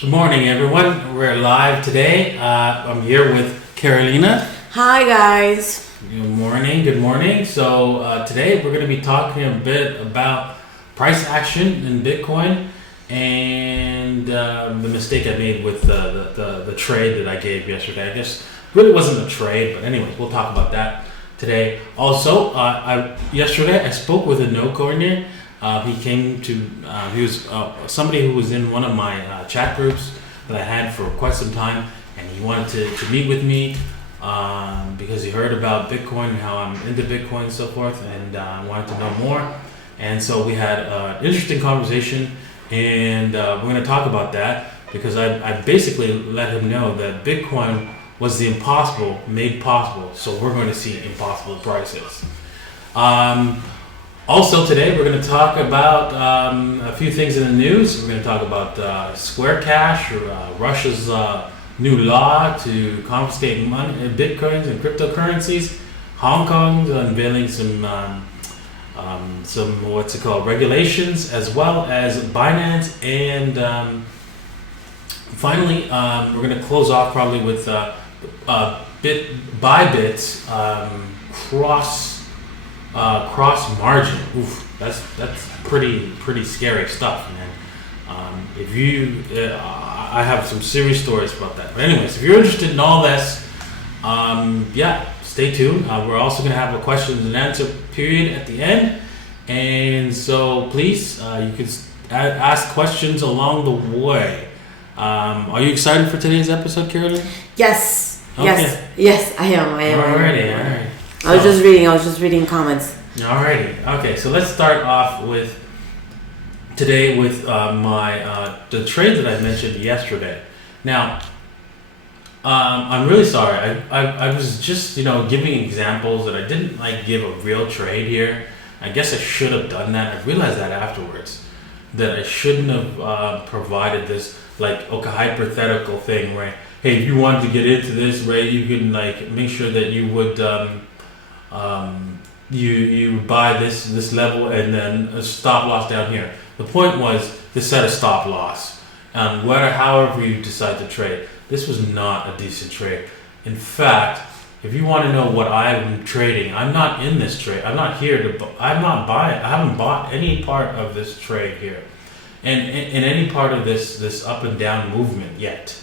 Good morning, everyone. We're live today. I'm here with Carolina. Hi, guys. Good morning. Good morning. So today we're going to be talking a bit about price action in Bitcoin and the mistake I made with the trade that I gave yesterday. I guess really wasn't a trade, but anyways, we'll talk about that today. Also, yesterday I spoke with a no coiner. He was somebody who was in one of my chat groups that I had for quite some time, and he wanted to meet with me because he heard about Bitcoin and how I'm into Bitcoin and so forth, and wanted to know more. And so we had an interesting conversation, and we're going to talk about that because I basically let him know that Bitcoin was the impossible made possible, so we're going to see impossible prices. Also today we're going to talk about a few things in the news. We're going to talk about Square Cash, Russia's new law to confiscate money, bitcoins and cryptocurrencies. Hong Kong's unveiling some regulations, as well as Binance, and finally we're going to close off probably with ByBit's cross margin. Oof, that's pretty scary stuff, man. I have some serious stories about that. But anyways, if you're interested in all this, stay tuned. We're also going to have a questions and answer period at the end, and so please, you can ask questions along the way. Are you excited for today's episode, Carolyn? Yes. Okay. Yes, I am. Alrighty, all right. I was just reading comments. Alrighty. Okay, so let's start off with today with the trade that I mentioned yesterday. Now, I'm really sorry. I was just giving examples that I didn't give a real trade here. I guess I should have done that. I realized that afterwards that I shouldn't have provided this hypothetical thing where, hey, if you wanted to get into this, right, you can make sure that you would you buy this level and then a stop loss down here. The point was to set a stop loss, however you decide to trade. This was not a decent trade. In fact, if you want to know what I'm trading, I'm not in this trade. I'm not here to. I'm not buying. I haven't bought any part of this trade here, and in any part of this up and down movement yet.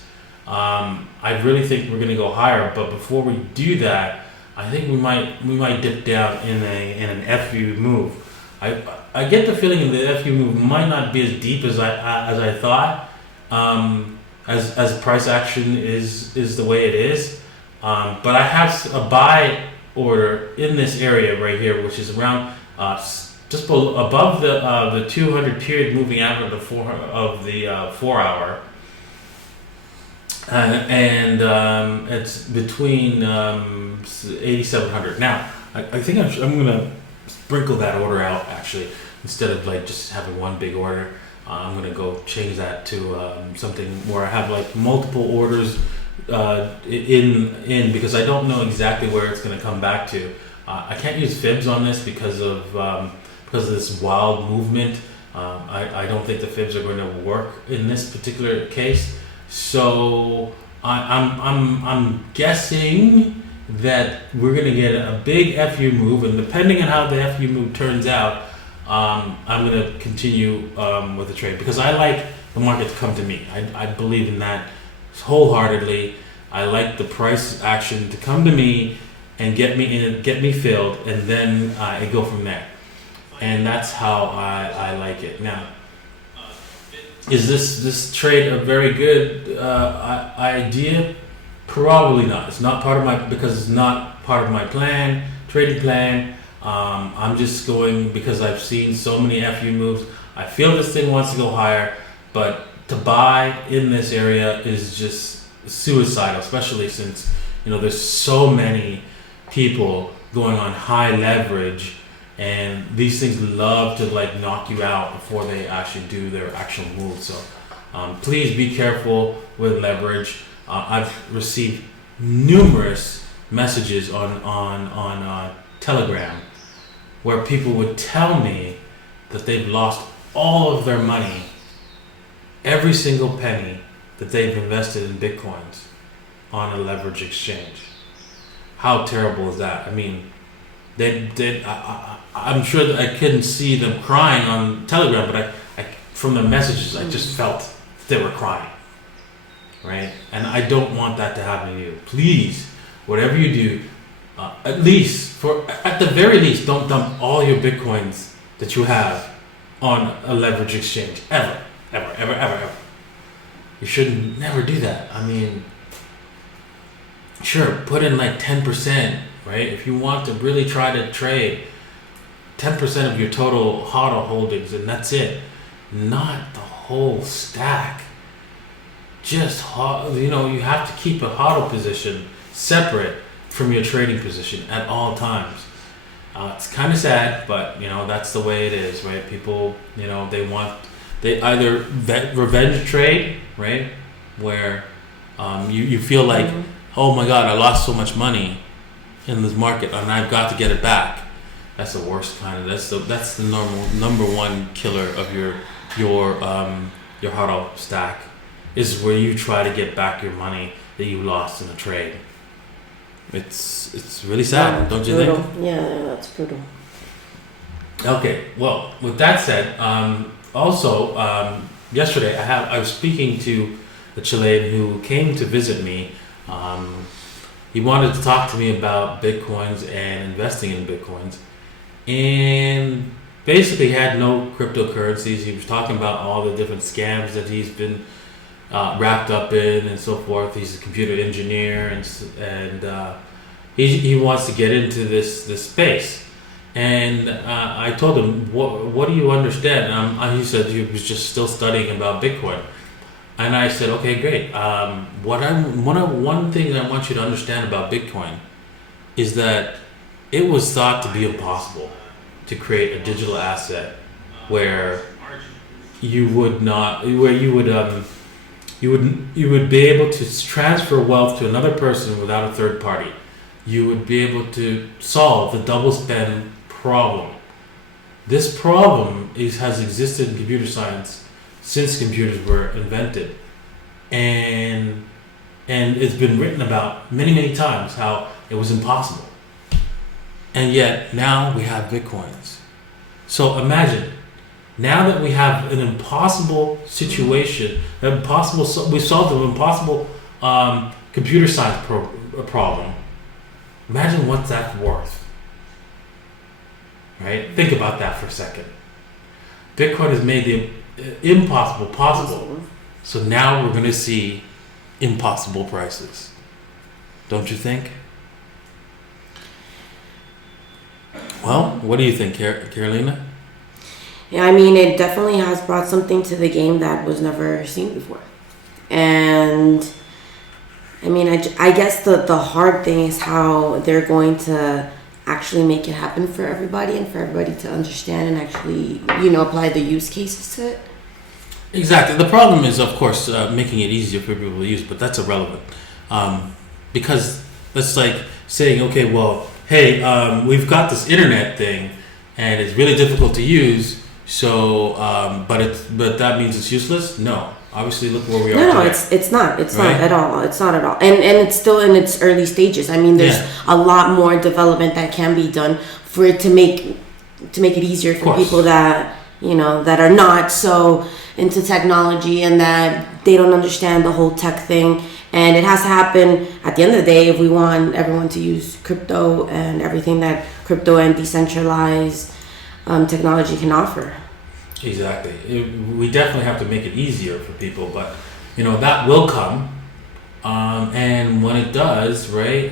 I really think we're going to go higher, but before we do that, I think we might dip down in an FU move. I get the feeling the FU move might not be as deep as I thought. As price action is the way it is, but I have a buy order in this area right here, which is around just above the 200 period moving average of the 4 hour. And it's between 8,700. Now, I think I'm going to sprinkle that order out, actually. Instead of just having one big order, I'm going to go change that to something where I have multiple orders in because I don't know exactly where it's going to come back to. I can't use fibs on this because of this wild movement. I don't think the fibs are going to work in this particular case. So I'm guessing that we're going to get a big FU move, and depending on how the FU move turns out, I'm going to continue with the trade because I like the market to come to me. I believe in that wholeheartedly. I like the price action to come to me and get me filled, and then I go from there. And that's how I like it. Now, is this trade a very good idea? Probably not. It's not part of my trading plan. I'm just going because I've seen so many FU moves. I feel this thing wants to go higher, but to buy in this area is just suicidal, especially since there's so many people going on high leverage. And these things love to knock you out before they actually do their actual move. So please be careful with leverage. I've received numerous messages on Telegram where people would tell me that they've lost all of their money, every single penny, that they've invested in Bitcoins on a leverage exchange. How terrible is that? I mean, I'm sure that I couldn't see them crying on Telegram, but I from the messages, I just felt they were crying, right? And I don't want that to happen to you. Please, whatever you do, at the very least, don't dump all your Bitcoins that you have on a leverage exchange, ever. You should never do that. I mean, sure, put in like 10%, right? If you want to really try to trade 10% of your total HODL holdings, and that's it. Not the whole stack. Just, you have to keep a HODL position separate from your trading position at all times. It's kind of sad, but that's the way it is, right? People, they either revenge trade, right? Where you feel like, oh my God, I lost so much money in this market and I've got to get it back. That's the worst kind of. That's the normal number one killer of your HODL stack, is where you try to get back your money that you lost in a trade. It's really sad, don't you think? Yeah, that's brutal. Okay, well, with that said, yesterday I was speaking to a Chilean who came to visit me. He wanted to talk to me about Bitcoins and investing in Bitcoins, and basically had no cryptocurrencies. He was talking about all the different scams that he's been wrapped up in and so forth. He's a computer engineer, and he wants to get into this space. And I told him, what do you understand? He said he was just still studying about Bitcoin. And I said, okay, great. One thing that I want you to understand about Bitcoin is that it was thought to be impossible to create a digital asset where you would be able to transfer wealth to another person without a third party. You would be able to solve the double spend problem. This problem has existed in computer science since computers were invented, and it's been written about many times how it was impossible. And yet now we have Bitcoins. So imagine, now that we have an impossible situation, we solved an impossible computer science problem. Imagine what that's worth, right? Think about that for a second. Bitcoin has made the impossible possible. So now we're going to see impossible prices. Don't you think? Well, what do you think, Carolina? Yeah, I mean, it definitely has brought something to the game that was never seen before. And I mean, I guess the hard thing is how they're going to actually make it happen for everybody and for everybody to understand and actually, apply the use cases to it. Exactly. The problem is, of course, making it easier for people to use, but that's irrelevant. Because that's like saying, okay, well, hey, we've got this internet thing and it's really difficult to use, so, but that means it's useless? No. Obviously, look where we are today. No, it's not. It's right? Not at all. It's not at all. And it's still in its early stages. I mean, there's a lot more development that can be done for it to make it easier for people that, that are not so into technology and that they don't understand the whole tech thing. And it has to happen at the end of the day if we want everyone to use crypto and everything that crypto and decentralized technology can offer. Exactly. We definitely have to make it easier for people, but that will come, and when it does, right,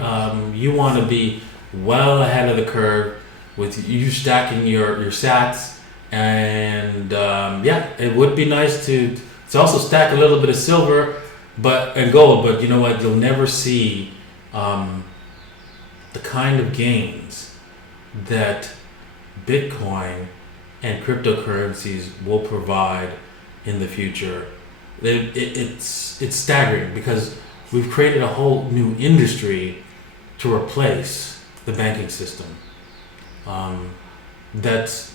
you want to be well ahead of the curve with you stacking your sats, and it would be nice to also stack a little bit of silver and gold, but you know what, you'll never see the kind of gains that Bitcoin and cryptocurrencies will provide in the future. It's staggering because we've created a whole new industry to replace the banking system. That's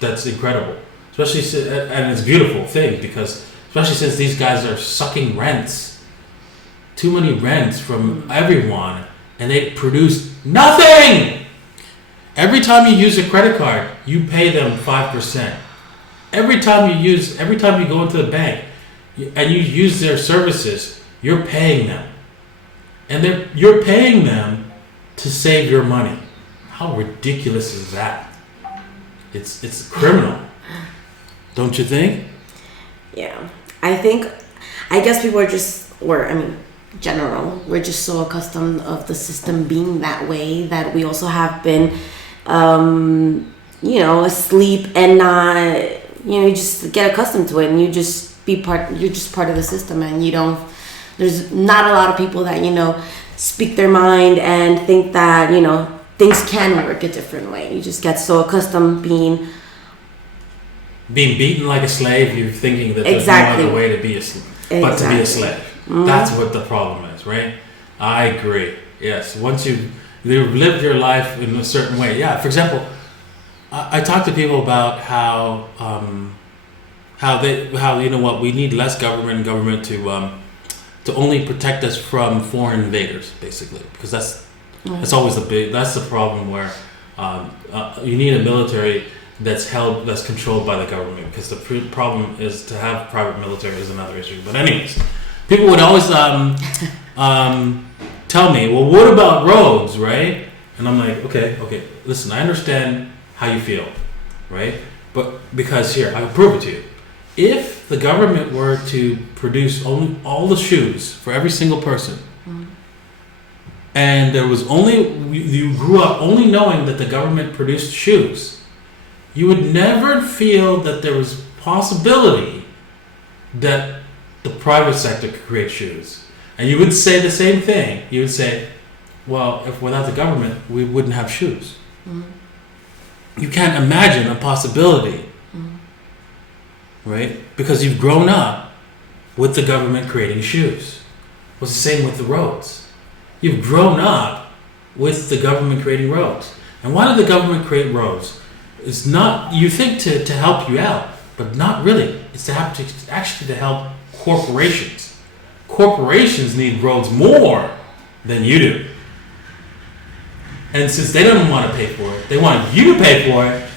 incredible, especially, and it's a beautiful thing because especially since these guys are sucking rents, too many rents from everyone, and they produce nothing. Every time you use a credit card, you pay them 5%. Every time you go into the bank and you use their services, you're paying them. And you're paying them to save your money. How ridiculous is that? It's criminal. Don't you think? Yeah. I guess people general, we're just so accustomed of the system being that way that we also have been asleep and not, you just get accustomed to it, and you're just part of the system, and there's not a lot of people that, speak their mind and think that, things can work a different way. You just get so accustomed being beaten like a slave. You're thinking that there's no other way to be a slave, but to be a slave. Mm-hmm. That's what the problem is, right? I agree. Yes. Once you've lived your life in a certain way. Yeah. For example, I talk to people about how we need less government to only protect us from foreign invaders, basically, because that's always that's the problem, where you need a military that's controlled by the government, because the problem is to have private military is another issue. But anyways, people would always tell me, well, what about roads, right? And I'm like, okay, listen, I understand how you feel, right? But because here, I'll prove it to you. If the government were to produce all the shoes for every single person, and there was you grew up only knowing that the government produced shoes, you would never feel that there was possibility that the private sector could create shoes. And you would say the same thing. You would say, well, if without the government, we wouldn't have shoes. You can't imagine a possibility, right? Because you've grown up with the government creating shoes. It was the same with the roads. You've grown up with the government creating roads. And why did the government create roads? It's not, you think to help you out, but not really. It's to help corporations. Corporations need roads more than you do. And since they don't want to pay for it, they want you to pay for it.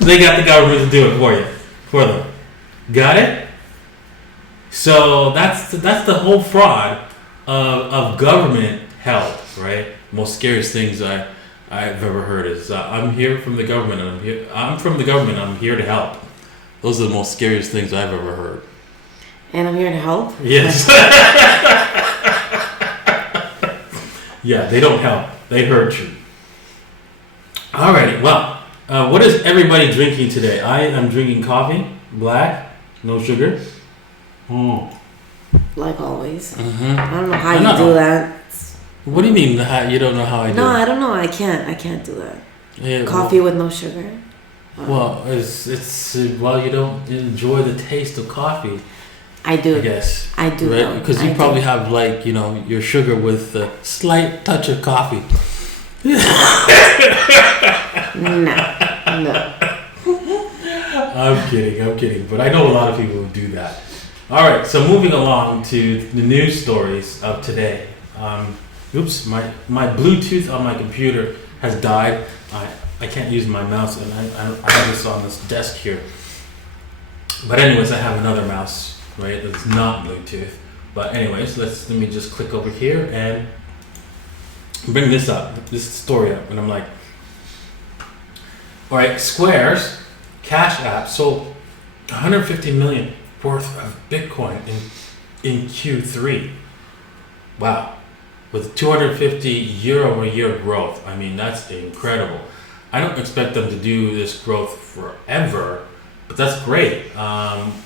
They got the government to do it for them. Got it? So that's the whole fraud of government help, right? Most scariest things I've ever heard is I'm here from the government. I'm from the government. I'm here to help. Those are the most scariest things I've ever heard. And I'm here to help? Yes. Yeah, they don't help. They hurt you. Alrighty, well, what is everybody drinking today? I am drinking coffee, black, no sugar. Like always. Mm-hmm. I don't know how you do that. What do you mean you don't know how I do it? No, I don't know. I can't do that. Yeah, coffee with no sugar. Well, it's you don't enjoy the taste of coffee. I do. I guess. I do. Right? Because you probably have your sugar with a slight touch of coffee. No. I'm kidding. But I know a lot of people who do that. All right, so moving along to the news stories of today. Oops, my Bluetooth on my computer has died. I can't use my mouse, and I have this on this desk here. But anyways, I have another mouse, right, that's not Bluetooth. But anyways, let me just click over here and bring this story up. And I'm like, all right, Square's Cash App sold 150 million worth of Bitcoin in Q3. Wow. With 250 year-over-year growth. I mean, that's incredible. I don't expect them to do this growth forever, but that's great.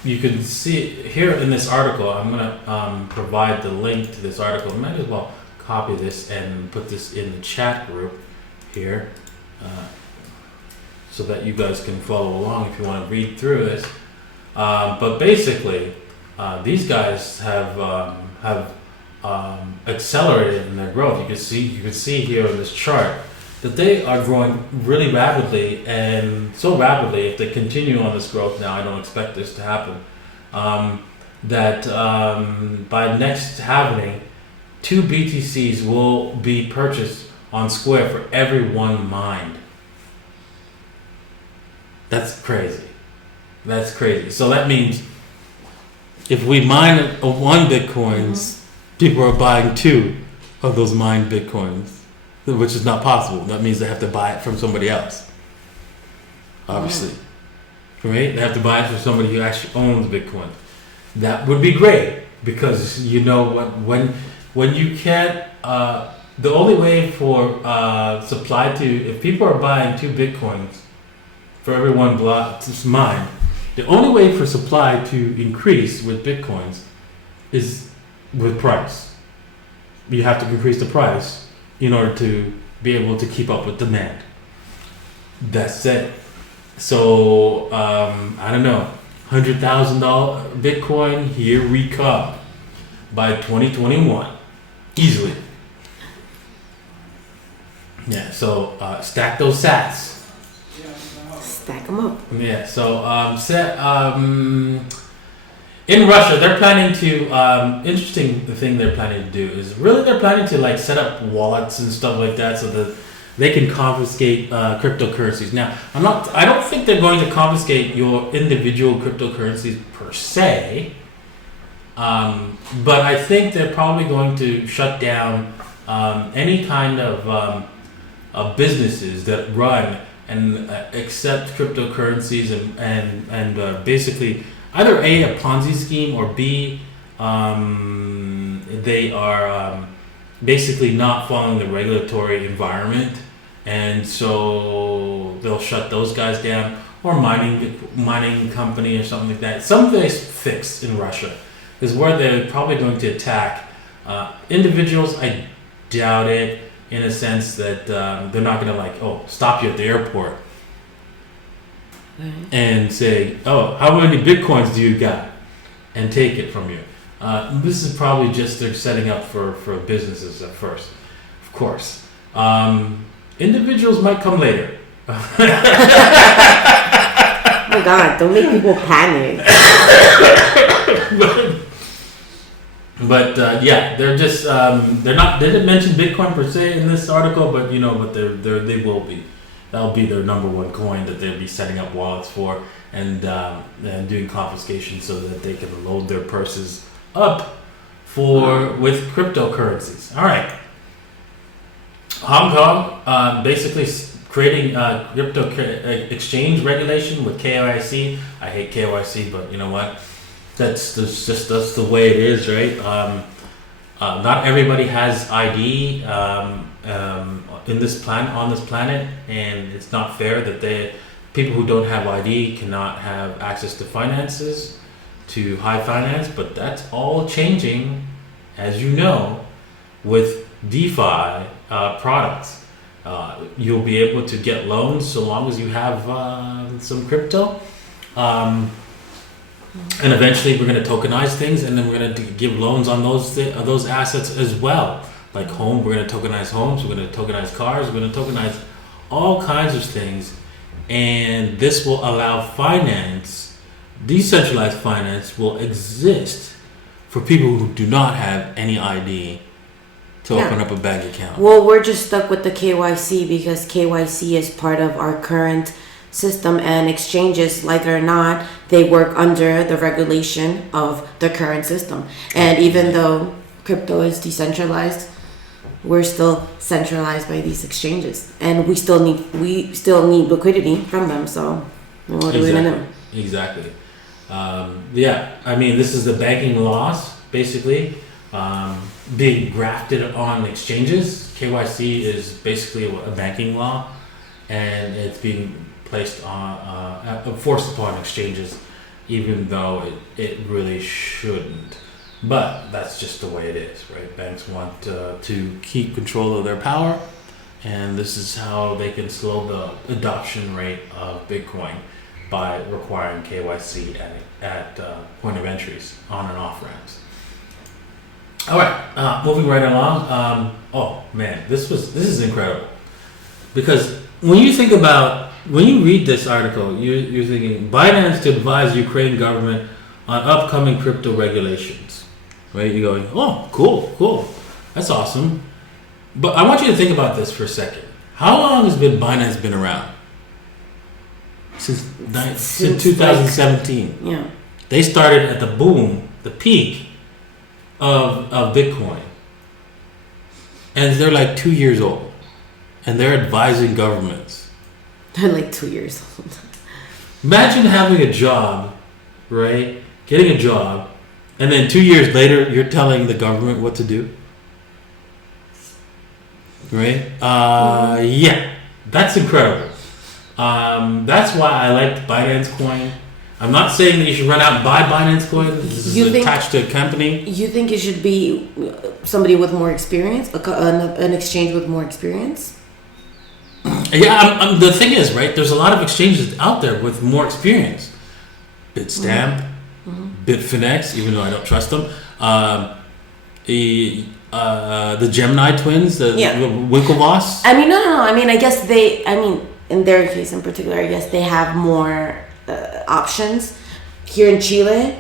You can see here in this article, I'm going to provide the link to this article. I might as well copy this and put this in the chat group here so that you guys can follow along if you want to read through this. But basically, these guys have accelerated in their growth. You can see here in this chart that they are growing really rapidly, and so rapidly, if they continue on this growth now, I don't expect this to happen, that by next halving, 2 BTCs will be purchased on Square for every one mined. That's crazy. That's crazy. So that means if we mine one Bitcoins, people are buying 2 of those mined Bitcoins, which is not possible. That means they have to buy it from somebody else. Obviously. Right? They have to buy it from somebody who actually owns Bitcoin. That would be great, because you know what, when you can't, the only way for supply to, if people are buying 2 Bitcoins for every one block to mine, the only way for supply to increase with Bitcoins is with price. You have to increase the price in order to be able to keep up with demand. That's it. So, I don't know, $100,000 Bitcoin, here we come by 2021. Easily. Yeah, so stack those sats. Stack them up. Yeah, so in Russia, they're planning to, interesting thing they're planning to do is really they're planning to like set up wallets and stuff like that so that they can confiscate cryptocurrencies. Now, I don't think they're going to confiscate your individual cryptocurrencies per se, but I think they're probably going to shut down any kind of businesses that run and accept cryptocurrencies and basically either A, Ponzi scheme, or B, they are basically not following the regulatory environment, and so they'll shut those guys down, or mining company or something like that. Someplace fixed in Russia is where they're probably going to attack individuals. I doubt it, in a sense that they're not going to stop you at the airport and say, oh, how many Bitcoins do you got, and take it from you. This is probably just they're setting up for businesses at first, of course. Individuals might come later. Oh my God, don't make people panic. But yeah, they're just they're not. They didn't mention Bitcoin per se in this article, but they will be. That'll be their number one coin that they'll be setting up wallets for, and doing confiscation so that they can load their purses up with cryptocurrencies. All right, Hong Kong basically creating crypto exchange regulation with KYC. I hate KYC, but you know what? That's the way it is, right? Not everybody has ID on this planet, and it's not fair that people who don't have ID cannot have access to finances, to high finance. But that's all changing, as you know, with DeFi products. You'll be able to get loans so long as you have some crypto. And eventually we're going to tokenize things, and then we're going to give loans on those assets as well. Like home, we're going to tokenize homes, we're going to tokenize cars, we're going to tokenize all kinds of things. And this will allow finance, decentralized finance will exist for people who do not have any ID to open up a bank account. Well, we're just stuck with the KYC because KYC is part of our current system, and exchanges, like it or not, they work under the regulation of the current system. And even though crypto is decentralized, we're still centralized by these exchanges, and we still need liquidity from them. So what are we gonna do? Exactly. Yeah, I mean, this is the banking laws basically being grafted on exchanges. KYC is basically a banking law, and it's being placed on forced upon exchanges, even though it really shouldn't. But that's just the way it is, right? Banks want to keep control of their power, and this is how they can slow the adoption rate of Bitcoin by requiring KYC at point of entries, on and off ramps. All right, moving right along. Oh man, this is incredible. Because when you read this article, you're thinking Binance to advise Ukraine government on upcoming crypto regulations, right? You're going, oh, cool, that's awesome. But I want you to think about this for a second. How long has Binance been around? Since 2017. Yeah. They started at the peak of Bitcoin. And they're like 2 years old. And they're advising governments. They're like 2 years old. Imagine having a job, right? Getting a job, and then 2 years later, you're telling the government what to do. Right? Yeah. That's incredible. That's why I liked Binance Coin. I'm not saying that you should run out and buy Binance Coin. This is attached to a company. You think it should be somebody with more experience, an exchange with more experience? Yeah, the thing is, right, there's a lot of exchanges out there with more experience. Bitstamp, Bitfinex, even though I don't trust them. The Gemini twins, the Winklevoss. I mean, no. I mean, in their case in particular, I guess they have more options. Here in Chile,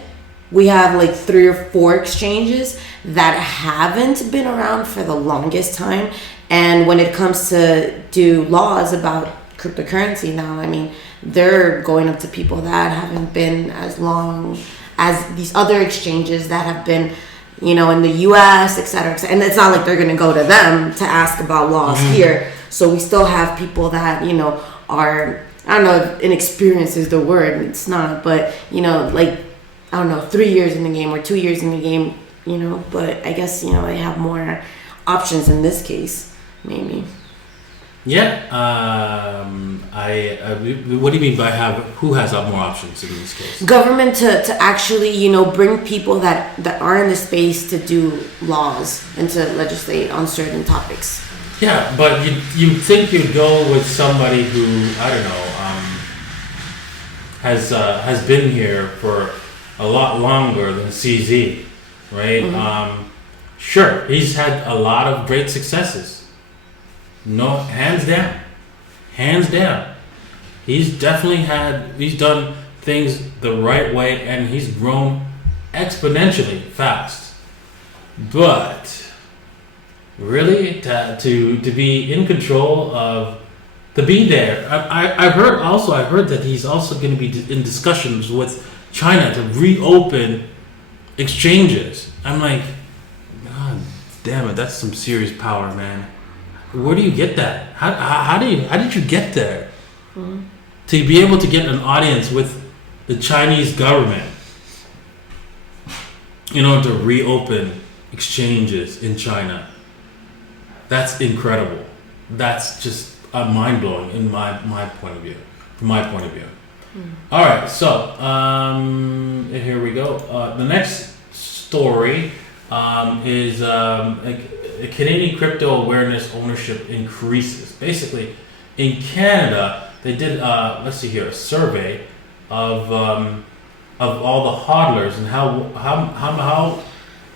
we have like 3 or 4 exchanges that haven't been around for the longest time. And when it comes to do laws about cryptocurrency now, I mean, they're going up to people that haven't been as long as these other exchanges that have been, in the U.S., et cetera, et cetera. And it's not like they're going to go to them to ask about laws here. So we still have people that, are, I don't know if inexperienced is the word. It's not. But, 3 years in the game or 2 years in the game, But I guess, they have more options in this case, maybe. Yeah. What do you mean by who has more options in this case? Government to actually, bring people that are in the space to do laws and to legislate on certain topics. Yeah, but you think you'd go with somebody who, I don't know, has been here for a lot longer than CZ, right? Sure, he's had a lot of great successes. No, hands down. He's done things the right way, and he's grown exponentially fast. But really, to be in control of, to be there, I heard that he's also going to be in discussions with China to reopen exchanges. I'm like, God damn it, that's some serious power, man. Where do you get that? How did you get there? To be able to get an audience with the Chinese government, to reopen exchanges in China. That's incredible. That's just mind-blowing in my point of view. From my point of view. All right, so here we go. The next story is Canadian crypto awareness ownership increases. Basically, in Canada, they did a survey of all the hodlers and how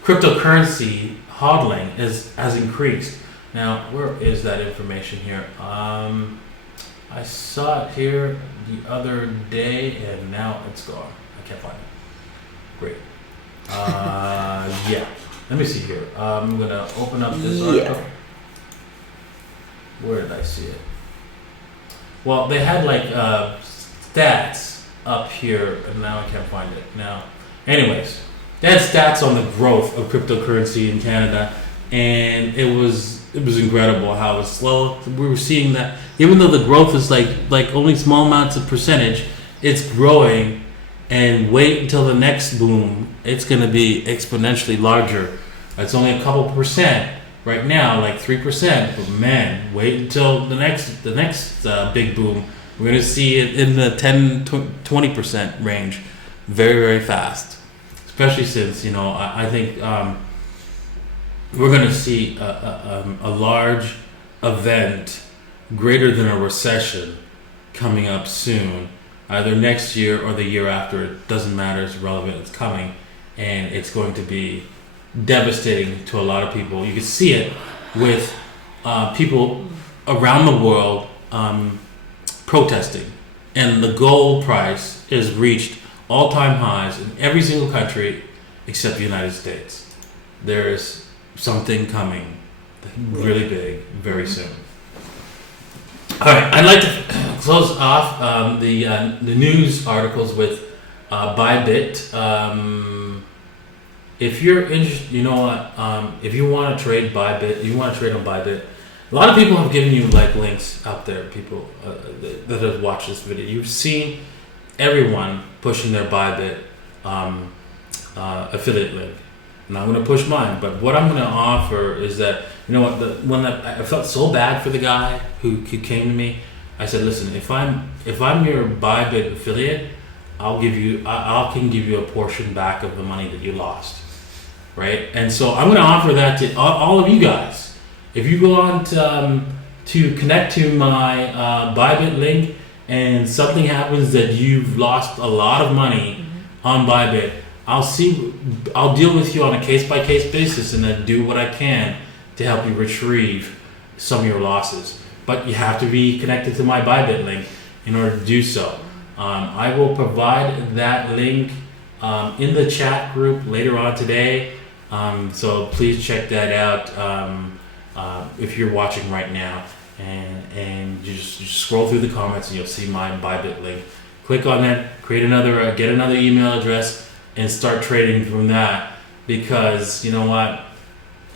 cryptocurrency hodling has increased. Now, where is that information here? I saw it here the other day, and now it's gone. I can't find it. Great. Yeah. Let me see here. I'm gonna open up this article. Where did I see it? Well, they had stats up here, and now I can't find it. Now, anyways, they had stats on the growth of cryptocurrency in Canada, and it was incredible how it's slow. We were seeing that even though the growth is like only small amounts of percentage, it's growing. And wait until the next boom, it's going to be exponentially larger. It's only a couple percent right now, like 3%. But man, wait until the next big boom. We're going to see it in the 10-20% range, very, very fast. Especially since I think we're going to see a large event greater than a recession coming up soon. Either next year or the year after, it doesn't matter, it's relevant, it's coming, and it's going to be devastating to a lot of people. You can see it with people around the world protesting, and the gold price is reached all-time highs in every single country except the United States. There is something coming really big very soon. All right, I'd like to close off the news articles with ByBit. If you're interested, you know what? If you want to trade ByBit, you want to trade on ByBit. A lot of people have given you like links out there. People that have watched this video, you've seen everyone pushing their ByBit affiliate link. And I'm going to push mine, but what I'm going to offer is that, you know what, I felt so bad for the guy who came to me. I said, listen, if I'm your ByBit affiliate, I can give you a portion back of the money that you lost, right? And so I'm going to offer that to all of you guys. If you go on to connect to my ByBit link and something happens that you've lost a lot of money on ByBit, I'll deal with you on a case-by-case basis and then do what I can to help you retrieve some of your losses. But you have to be connected to my ByBit link in order to do so. I will provide that link in the chat group later on today. So please check that out if you're watching right now. And you just scroll through the comments and you'll see my ByBit link. Click on that, get another email address, and start trading from that, because you know what,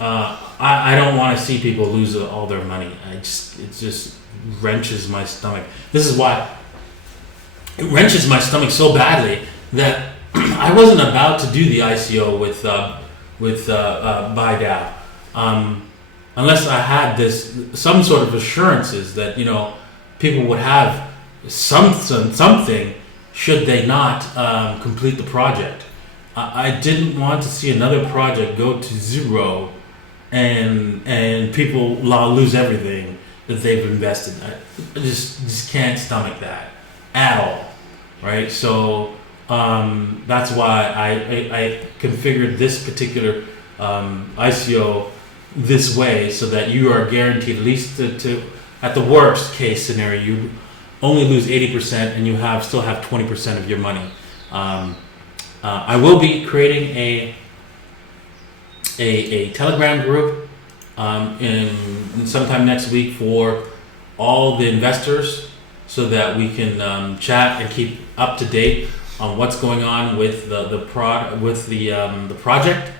I don't want to see people lose all their money. It just wrenches my stomach. This is why it wrenches my stomach so badly that I wasn't about to do the ICO with ByDAO unless I had some sort of assurances that, you know, people would have something should they not complete the project. I didn't want to see another project go to zero and people lose everything that they've invested. I just can't stomach that at all, right? So that's why I configured this particular ICO this way, so that you are guaranteed, at least to at the worst case scenario, you only lose 80% and you still have 20% of your money. I will be creating a Telegram group in sometime next week for all the investors, so that we can chat and keep up to date on what's going on with the project.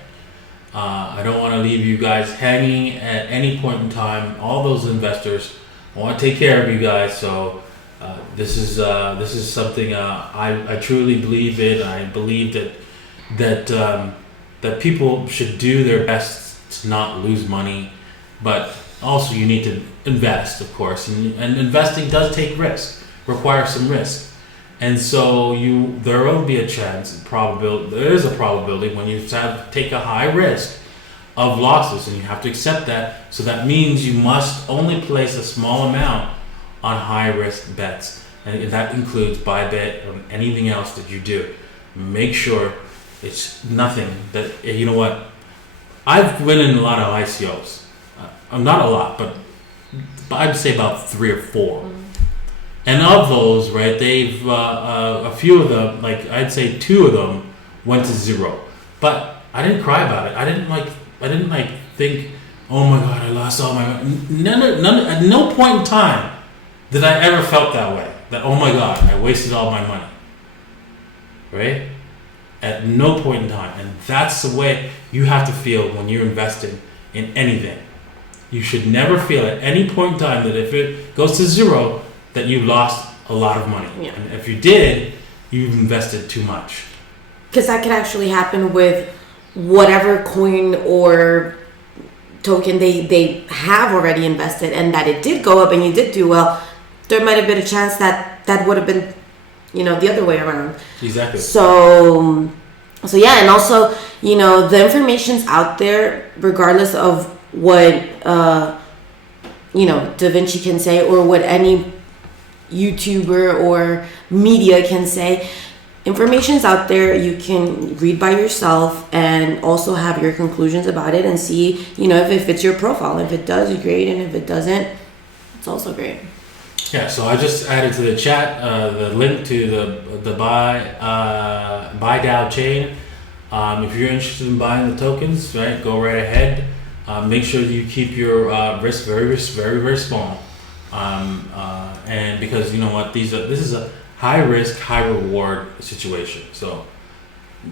I don't want to leave you guys hanging at any point in time. All those investors, I want to take care of you guys. So this is something I truly believe in. I believe that people should do their best to not lose money, but also you need to invest, of course, and investing does take risk, requires some risk. And so there will be a chance, there is a probability when you take a high risk of losses, and you have to accept that. So that means you must only place a small amount on high risk bets, and that includes ByBit or anything else that you do. Make sure it's nothing that, you know what, I've been in a lot of ICOs, not a lot, but I'd say about 3 or 4. And of those, right, they've a few of them, like I'd say 2 of them went to zero. But I didn't cry about it. I didn't think, oh my God, I lost all my money. At no point in time did I ever felt that way. That, oh my God, I wasted all my money. Right? At no point in time. And that's the way you have to feel when you're investing in anything. You should never feel at any point in time that if it goes to zero, that you lost a lot of money. Yeah. And if you did, you've invested too much. Because that could actually happen with whatever coin or token they have already invested, and that it did go up and you did do well. There might have been a chance that would have been, you know, the other way around. Exactly. So yeah, and also, you know, the information's out there regardless of what you know, Davinci can say or what any YouTuber or media can say. Information's out there. You can read by yourself and also have your conclusions about it and see, you know, if it fits your profile. If it does, great, and if it doesn't, it's also great. Yeah, so I just added to the chat the link to the buy Dow chain. If you're interested in buying the tokens, right, go right ahead. Make sure you keep your risk very, very small. And because you know what, this is a high risk, high reward situation. So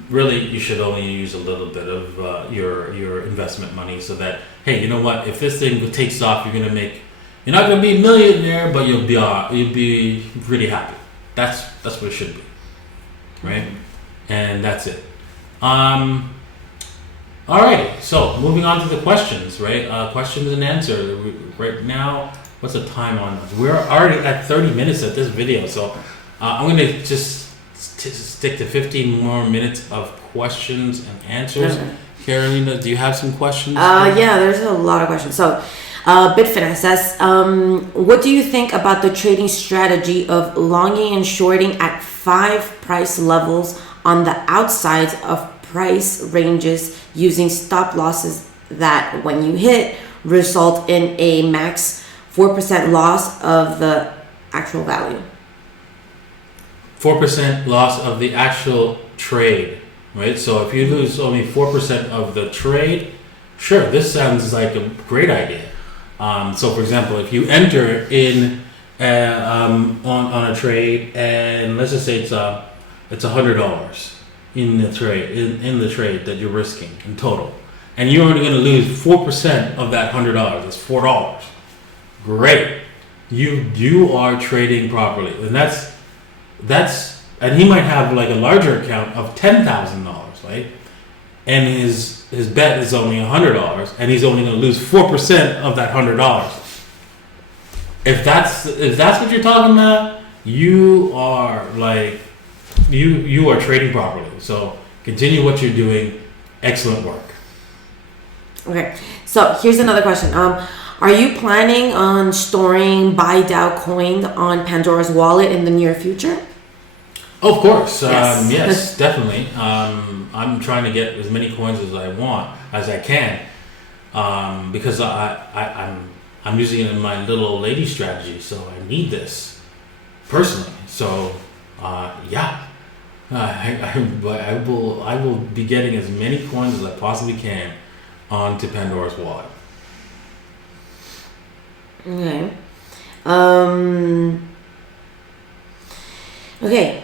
really, you should only use a little bit of your investment money, so that, hey, you know what, if this thing takes off, you're not gonna be a millionaire, but you'll be really happy. That's what it should be, right? And that's it. Alrighty, so moving on to the questions, right? Questions and answers. Right now, what's the time on this? We're already at 30 minutes at this video, so I'm gonna just stick to 15 more minutes of questions and answers. Okay. Carolina, do you have some questions? Yeah, there's a lot of questions. So, Bitfin says, what do you think about the trading strategy of longing and shorting at 5 price levels on the outside of price ranges using stop losses that, when you hit, result in a max 4% loss of the actual value? 4% loss of the actual trade, right? So if you lose only 4% of the trade, sure, this sounds like a great idea. So for example, if you enter in on a trade, and let's just say it's $100 in the trade that you're risking in total, and you're only going to lose 4% of that $100. That's $4. Great, you are trading properly, and and he might have like a larger account of $10,000, right? And his bet is only $100, and he's only going to lose 4% of that $100. If that's what you're talking about, you are you are trading properly. So continue what you're doing. Excellent work. Okay, so here's another question. Are you planning on storing ByDao coin on Pandora's wallet in the near future? Of course, yes, definitely. I'm trying to get as many coins as I can, because I'm using it in my little old lady strategy. So I need this personally. So yeah, I will be getting as many coins as I possibly can onto Pandora's wallet. Okay. Okay.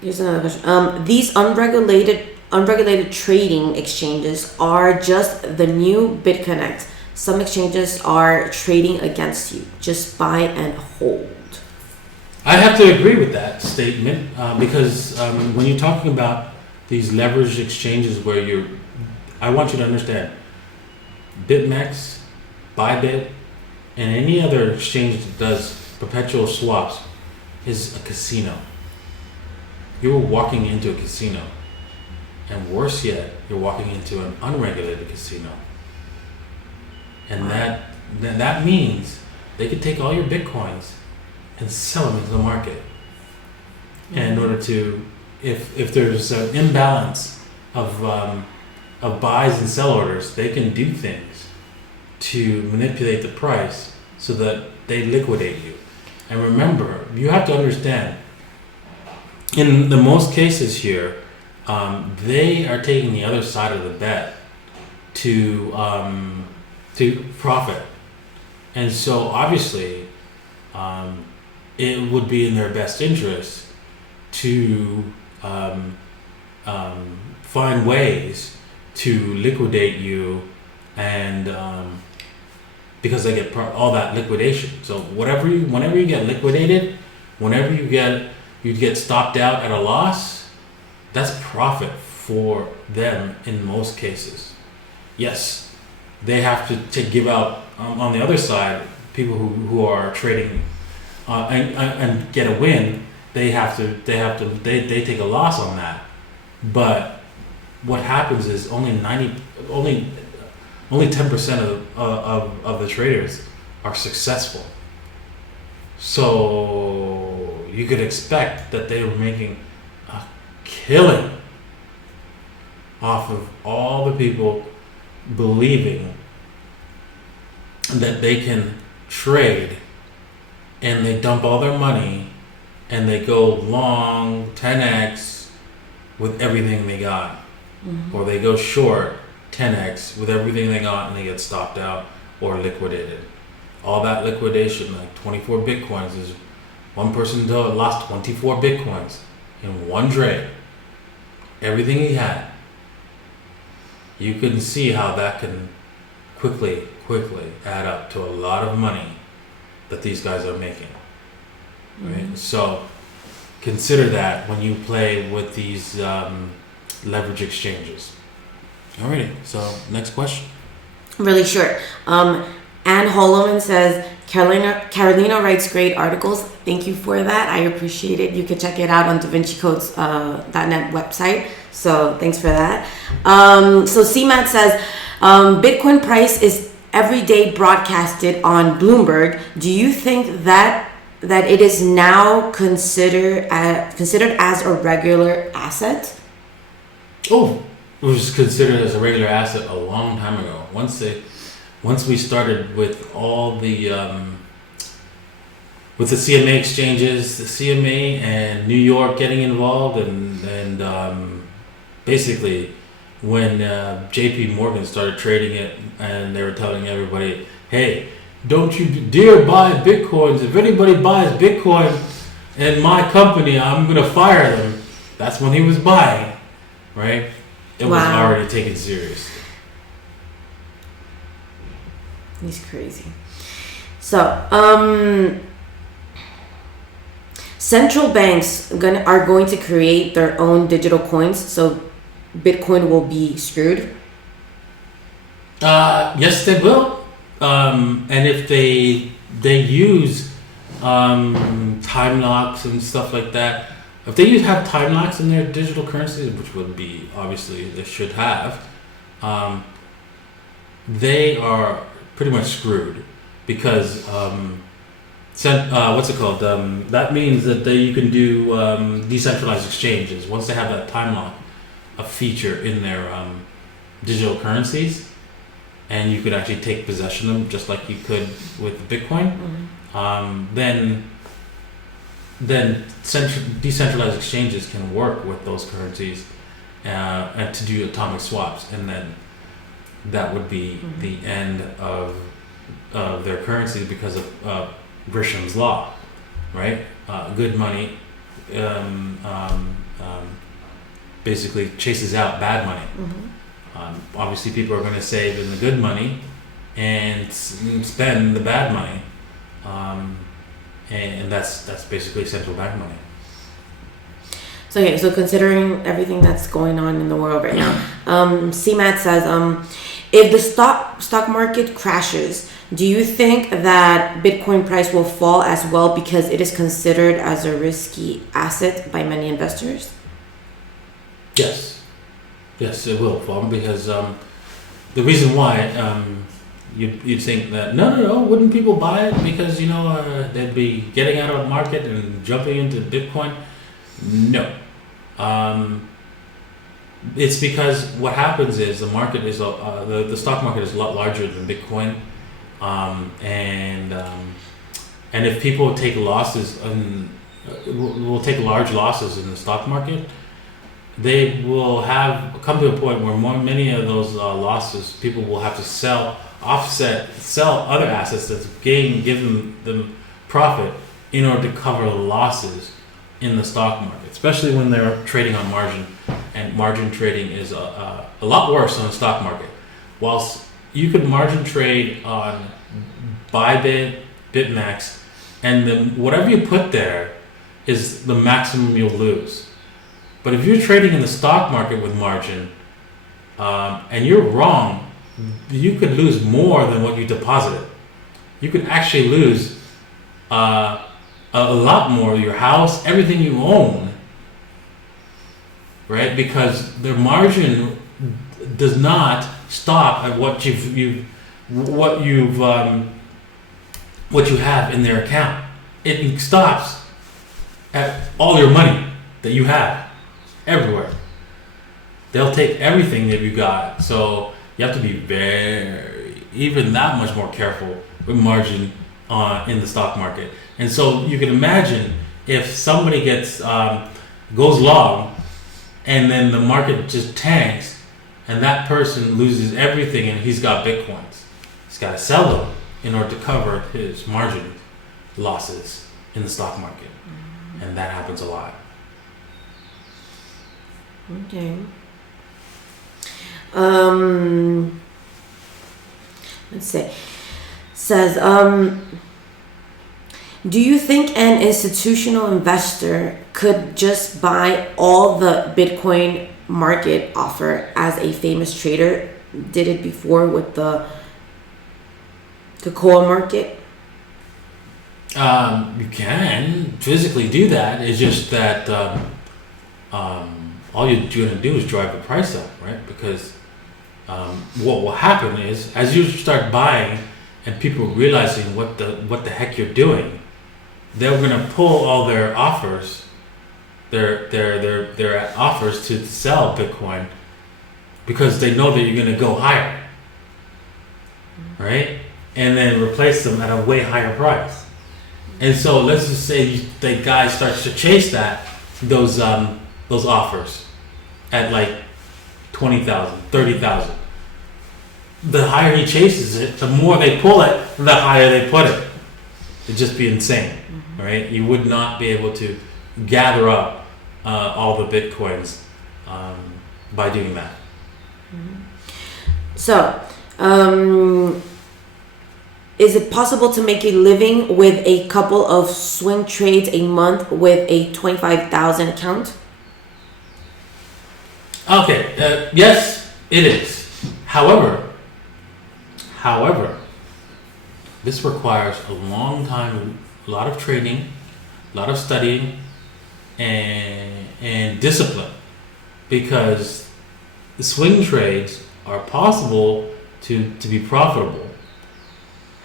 Here's another question. These unregulated trading exchanges are just the new BitConnect. Some exchanges are trading against you. Just buy and hold. I have to agree with that statement, because when you're talking about these leveraged exchanges I want you to understand, BitMEX, ByBit, and any other exchange that does perpetual swaps is a casino. You're walking into a casino, and worse yet, you're walking into an unregulated casino. And that means they could take all your Bitcoins and sell them into the market. And in order to, if there's an imbalance of buys and sell orders, they can do things to manipulate the price so that they liquidate you. And remember, you have to understand, in the most cases here, they are taking the other side of the bet to profit. And so obviously, it would be in their best interest to find ways to liquidate you, and because they get all that liquidation. So whenever you get liquidated, whenever you get stopped out at a loss, that's profit for them in most cases. Yes, they have to give out on the other side, people who are trading and get a win. They take a loss on that. But what happens is only 10% of the traders are successful. So you could expect that they were making a killing off of all the people believing that they can trade and they dump all their money and they go long 10x with everything they got. Or they go short 10x with everything they got and they get stopped out or liquidated. All that liquidation, like 24 Bitcoins, is one person lost 24 Bitcoins in one trade. Everything he had. You can see how that can quickly add up to a lot of money that these guys are making. Right? So consider that when you play with these leverage exchanges. Alrighty, so next question. Really short. Ann Holloman says, Carolina writes great articles. Thank you for that. I appreciate it. You can check it out on DaVinciCodes.net website. So thanks for that. So CMAT says, Bitcoin price is every day broadcasted on Bloomberg. Do you think that it is now considered as a regular asset? Oh, it was considered as a regular asset a long time ago. Once we started with all the with the CMA exchanges, the CMA and New York getting involved, and basically when JP Morgan started trading it, and they were telling everybody, hey, don't you dare buy Bitcoins. If anybody buys Bitcoin in my company, I'm going to fire them. That's when he was buying, right? It was already taken seriously. He's crazy. So, central banks are going to create their own digital coins, so Bitcoin will be screwed? Yes, they will. And if they use time locks and stuff like that, if they have time locks in their digital currencies, which would be obviously they should have, they are pretty much screwed because what's it called? That means that you can do decentralized exchanges once they have that time lock, a feature in their digital currencies. And you could actually take possession of them just like you could with Bitcoin. Then decentralized exchanges can work with those currencies and to do atomic swaps, and then that would be the end of their currency because of Gresham's law, right? Good money basically chases out bad money. Obviously, people are going to save in the good money and spend the bad money, and that's basically central bank money. So okay, so considering everything that's going on in the world right now, CMAT says, if the stock market crashes, do you think that Bitcoin price will fall as well because it is considered as a risky asset by many investors? Yes, it will fall because the reason why you'd think that no, wouldn't people buy it because they'd be getting out of the market and jumping into Bitcoin? No, it's because what happens is the market is the stock market is a lot larger than Bitcoin, and if people take losses will take large losses in the stock market, they will come to a point where many of those losses people will have to sell other assets that's give them profit in order to cover the losses in the stock market, especially when they're trading on margin, and margin trading is a lot worse on the stock market. Whilst you could margin trade on ByBit, BitMax, and whatever you put there is the maximum you'll lose. But if you're trading in the stock market with margin, and you're wrong, you could lose more than what you deposited. You could actually lose a lot more, your house, everything you own, right? Because their margin does not stop at what you have in their account. It stops at all your money that you have. Everywhere. They'll take everything that you got. So you have to be even that much more careful with margin in the stock market. And so you can imagine if somebody goes long and then the market just tanks and that person loses everything and he's got Bitcoins. He's got to sell them in order to cover his margin losses in the stock market. And that happens a lot. Okay. Let's see. Says, do you think an institutional investor could just buy all the Bitcoin market offer as a famous trader did it before with the cocoa market? You can physically do that. It's just that all you're going to do is drive the price up, right? Because what will happen is as you start buying and people realizing what the heck you're doing, they're going to pull all their offers, their offers to sell Bitcoin because they know that you're going to go higher, right? And then replace them at a way higher price. And so let's just say the guy starts to chase those offers at like 20,000, 30,000. The higher he chases it, the more they pull it, the higher they put it. It'd just be insane, right? You would not be able to gather up all the Bitcoins by doing that. So, is it possible to make a living with a couple of swing trades a month with a 25,000 account? Okay, yes, it is. However, this requires a long time, a lot of training, a lot of studying, and discipline, because the swing trades are possible to be profitable.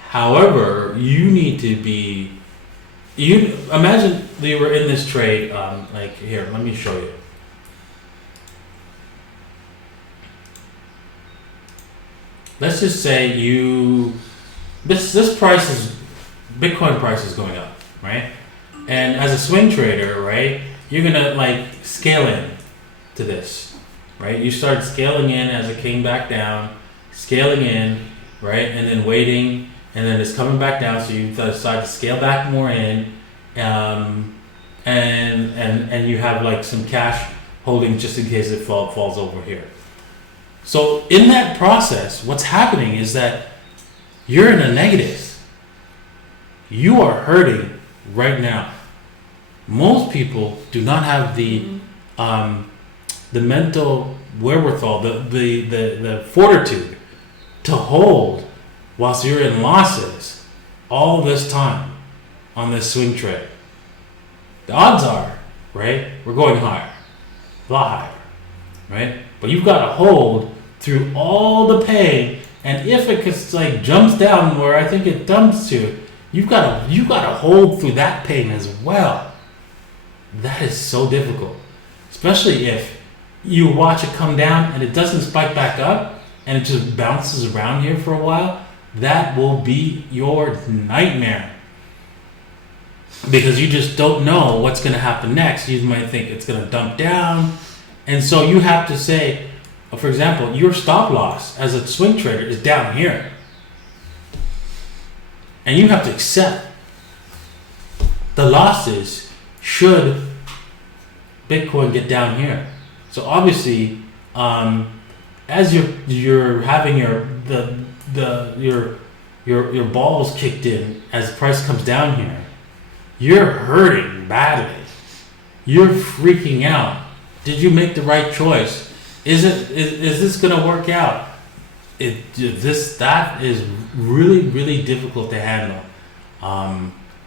However, you need to be. You imagine you were in this trade. Like here, let me show you. Let's just say this price is Bitcoin price is going up, right? And as a swing trader, right, you're gonna like scale in to this, right? You start scaling in as it came back down, scaling in, right, and then waiting, and then it's coming back down. So you decide to scale back more in, and you have like some cash holding just in case it falls over here. So in that process, what's happening is that you're in a negative. You are hurting right now. Most people do not have the mental wherewithal, the fortitude to hold whilst you're in losses all this time on this swing trade. The odds are, right, we're going higher, a lot higher, right? But you've got to hold through all the pain, and if it like jumps down where I think it dumps to, you've got to hold through that pain as well. That is so difficult, especially if you watch it come down and it doesn't spike back up and it just bounces around here for a while. That will be your nightmare, because you just don't know what's going to happen next. You might think it's going to dump down, and so you have to say, for example, your stop loss as a swing trader is down here, and you have to accept the losses should Bitcoin get down here. So obviously, as you're having your balls kicked in as the price comes down here, you're hurting badly. You're freaking out. Did you make the right choice? Is this gonna work out? That is really difficult to handle,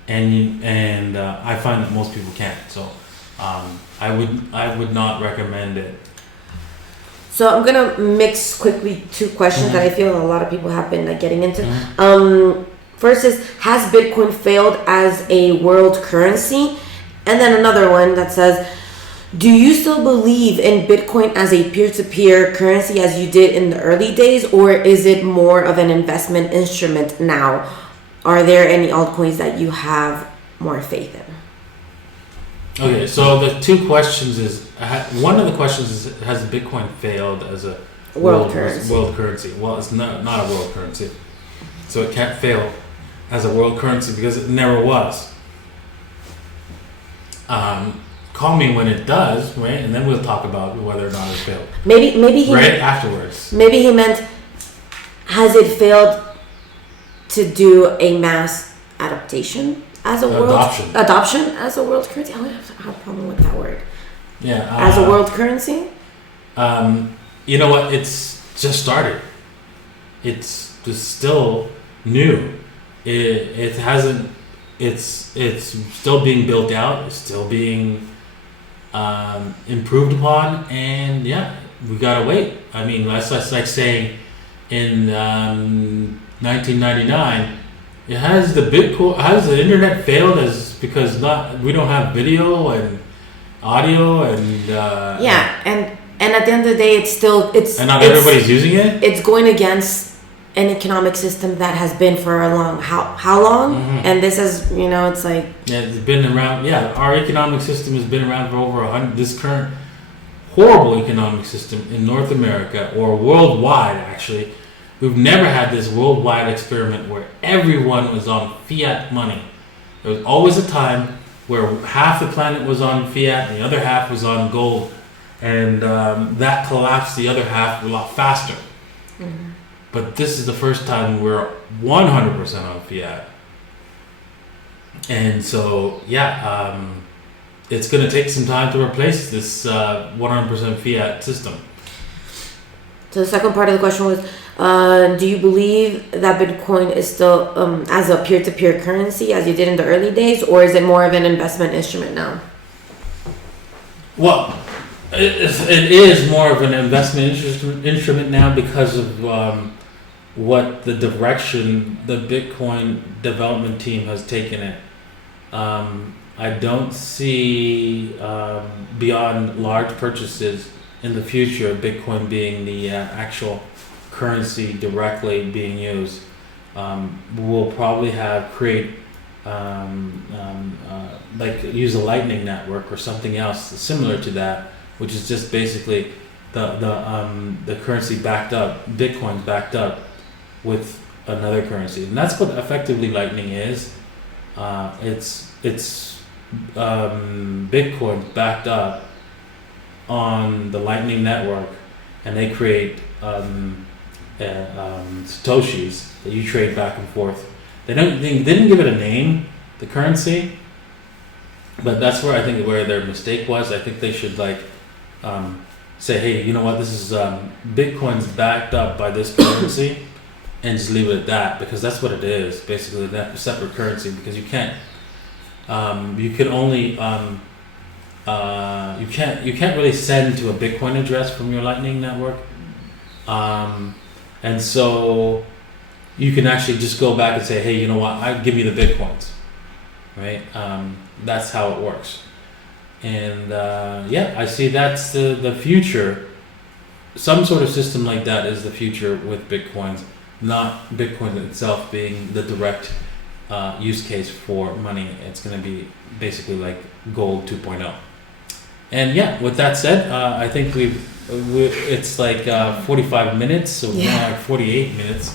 and I find that most people can't. So I would not recommend it. So I'm gonna mix quickly two questions that I feel a lot of people have been getting into. First is, has Bitcoin failed as a world currency? And then another one that says, do you still believe in Bitcoin as a peer-to-peer currency as you did in the early days, or is it more of an investment instrument now? are there any altcoins that you have more faith in? Okay, so the two questions is, one of the questions is, has Bitcoin failed as a world currency? Well, it's not a world currency. So it can't fail as a world currency because it never was. Call me when it does, right? And then we'll talk about whether or not it failed. Maybe he afterwards. Maybe he meant, has it failed to do a mass adaptation as a adoption as a world currency? I have a problem with that word. Yeah. As a world currency. You know what? It's just started. It's just still new. It hasn't. It's still being built out. It's still being improved upon, and yeah, we gotta wait. I mean, that's like saying in 1999, has the internet failed as because we don't have video and audio and and at the end of the day, and not everybody's using it. It's going against an economic system that has been for a long how long? Mm-hmm. And this is, it's like, it's been around. Yeah, our economic system has been around for over 100. This current horrible economic system in North America or worldwide, actually, we've never had this worldwide experiment where everyone was on fiat money. There was always a time where half the planet was on fiat and the other half was on gold, and that collapsed the other half a lot faster. Mm-hmm. But this is the first time we're 100% on fiat. And so, it's going to take some time to replace this 100% fiat system. So the second part of the question was, do you believe that Bitcoin is still as a peer-to-peer currency as you did in the early days, or is it more of an investment instrument now? Well, it is more of an investment instrument now because of what the direction the Bitcoin development team has taken it. I don't see beyond large purchases in the future Bitcoin being the actual currency directly being used. We'll probably use a Lightning network or something else similar to that, which is just basically the currency backed up, Bitcoin's backed up with another currency, and that's what effectively Lightning is. It's Bitcoin backed up on the Lightning network, and they create satoshis that you trade back and forth. They didn't give it a name, the currency, but that's where I think where their mistake was. I think they should say, hey, you know what, this is Bitcoin's backed up by this currency. And just leave it at that, because that's what it is, basically, that separate currency. Because you can't, you can only, you can't really send to a Bitcoin address from your Lightning network, and so you can actually just go back and say, hey, you know what, give me the Bitcoins, right? That's how it works, and I see that's the future. Some sort of system like that is the future with Bitcoins. Not Bitcoin itself being the direct use case for money. It's going to be basically like gold 2.0. And with that said, I think it's like 45 minutes, so we're like 48 minutes.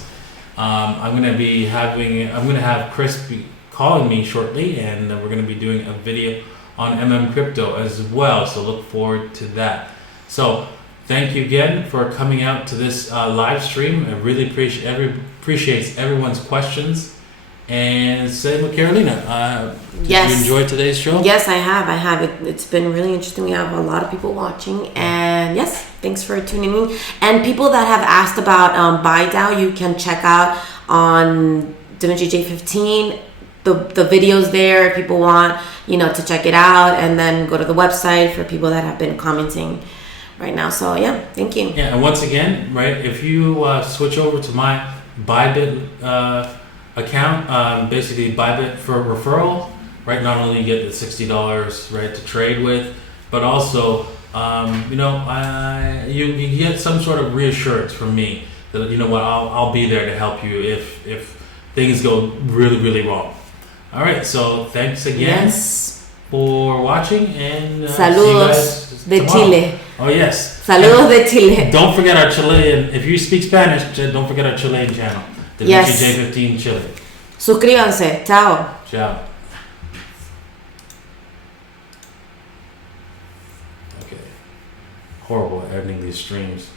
I'm going to have Chris be calling me shortly, and we're going to be doing a video on MMCrypto as well. So look forward to that. So thank you again for coming out to this live stream. I really appreciate everyone's questions. And same with Carolina. Did you enjoy today's show? Yes, I have. It's been really interesting. We have a lot of people watching. And yes, thanks for tuning in. And people that have asked about ByDAO, you can check out on Davinci J15. The videos there if people want, to check it out. And then go to the website for people that have been commenting right now. So thank you. Yeah, and once again, right, if you switch over to my ByBit account, basically ByBit for referral, right, not only you get the $60 right to trade with, but also you get some sort of reassurance from me that I'll be there to help you if things go really, really wrong. All right, so thanks again for watching, and saludos see you guys de Chile. Oh yes, saludos de Chile. Don't forget our Chilean. If you speak Spanish, don't forget our Chilean channel, Davinci J15 Chile. Suscríbanse. Chao. Ciao. Okay. Horrible editing these streams.